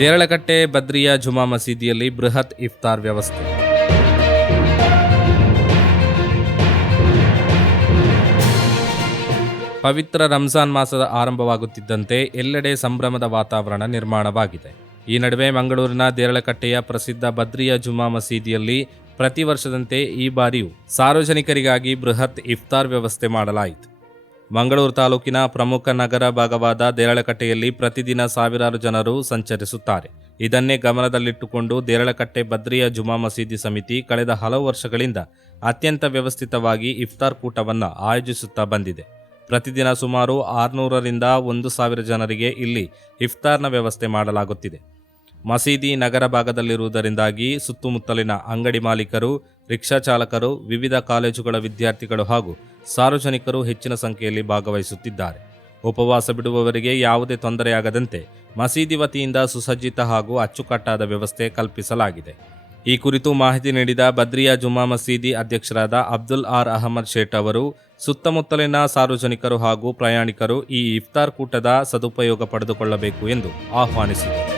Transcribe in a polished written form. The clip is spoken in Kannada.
ದೇರಳಕಟ್ಟೆ ಬದ್ರಿಯಾ ಜುಮಾ ಮಸೀದಿಯಲ್ಲಿ ಬೃಹತ್ ಇಫ್ತಾರ್ ವ್ಯವಸ್ಥೆ. ಪವಿತ್ರ ರಂಜಾನ್ ಮಾಸದ ಆರಂಭವಾಗುತ್ತಿದ್ದಂತೆ ಎಲ್ಲೆಡೆ ಸಂಭ್ರಮದ ವಾತಾವರಣ ನಿರ್ಮಾಣವಾಗಿದೆ. ಈ ನಡುವೆ ಮಂಗಳೂರಿನ ದೇರಳಕಟ್ಟೆಯ ಪ್ರಸಿದ್ಧ ಬದ್ರಿಯಾ ಜುಮಾ ಮಸೀದಿಯಲ್ಲಿ ಪ್ರತಿ ವರ್ಷದಂತೆ ಈ ಬಾರಿಯೂ ಸಾರ್ವಜನಿಕರಿಗಾಗಿ ಬೃಹತ್ ಇಫ್ತಾರ್ ವ್ಯವಸ್ಥೆ ಮಾಡಲಾಯಿತು. ಮಂಗಳೂರು ತಾಲೂಕಿನ ಪ್ರಮುಖ ನಗರ ಭಾಗವಾದ ದೇರಳಕಟ್ಟೆಯಲ್ಲಿ ಪ್ರತಿದಿನ ಸಾವಿರಾರು ಜನರು ಸಂಚರಿಸುತ್ತಾರೆ. ಇದನ್ನೇ ಗಮನದಲ್ಲಿಟ್ಟುಕೊಂಡು ದೇರಳಕಟ್ಟೆ ಬದ್ರಿಯಾ ಜುಮಾ ಮಸೀದಿ ಸಮಿತಿ ಕಳೆದ ಹಲವು ವರ್ಷಗಳಿಂದ ಅತ್ಯಂತ ವ್ಯವಸ್ಥಿತವಾಗಿ ಇಫ್ತಾರ್ ಕೂಟವನ್ನು ಆಯೋಜಿಸುತ್ತಾ ಬಂದಿದೆ. ಪ್ರತಿದಿನ ಸುಮಾರು 600ರಿಂದ 1000 ಜನರಿಗೆ ಇಲ್ಲಿ ಇಫ್ತಾರ್ನ ವ್ಯವಸ್ಥೆ ಮಾಡಲಾಗುತ್ತಿದೆ. ಮಸೀದಿ ನಗರ ಭಾಗದಲ್ಲಿರುವುದರಿಂದಾಗಿ ಸುತ್ತಮುತ್ತಲಿನ ಅಂಗಡಿ ಮಾಲೀಕರು, ರಿಕ್ಷಾ ಚಾಲಕರು, ವಿವಿಧ ಕಾಲೇಜುಗಳ ವಿದ್ಯಾರ್ಥಿಗಳು ಹಾಗೂ ಸಾರ್ವಜನಿಕರು ಹೆಚ್ಚಿನ ಸಂಖ್ಯೆಯಲ್ಲಿ ಭಾಗವಹಿಸುತ್ತಿದ್ದಾರೆ. ಉಪವಾಸ ಬಿಡುವವರಿಗೆ ಯಾವುದೇ ತೊಂದರೆಯಾಗದಂತೆ ಮಸೀದಿ ವತಿಯಿಂದ ಸುಸಜ್ಜಿತ ಹಾಗೂ ಅಚ್ಚುಕಟ್ಟಾದ ವ್ಯವಸ್ಥೆ ಕಲ್ಪಿಸಲಾಗಿದೆ. ಈ ಕುರಿತು ಮಾಹಿತಿ ನೀಡಿದ ಬದ್ರಿಯಾ ಜುಮಾ ಮಸೀದಿ ಅಧ್ಯಕ್ಷರಾದ ಅಬ್ದುಲ್ ಆರ್ ಅಹಮದ್ ಶೇಟ್ ಅವರು, ಸುತ್ತಮುತ್ತಲಿನ ಸಾರ್ವಜನಿಕರು ಹಾಗೂ ಪ್ರಯಾಣಿಕರು ಈ ಇಫ್ತಾರ್ ಕೂಟದ ಸದುಪಯೋಗ ಪಡೆದುಕೊಳ್ಳಬೇಕು ಎಂದು ಆಹ್ವಾನಿಸಿದರು.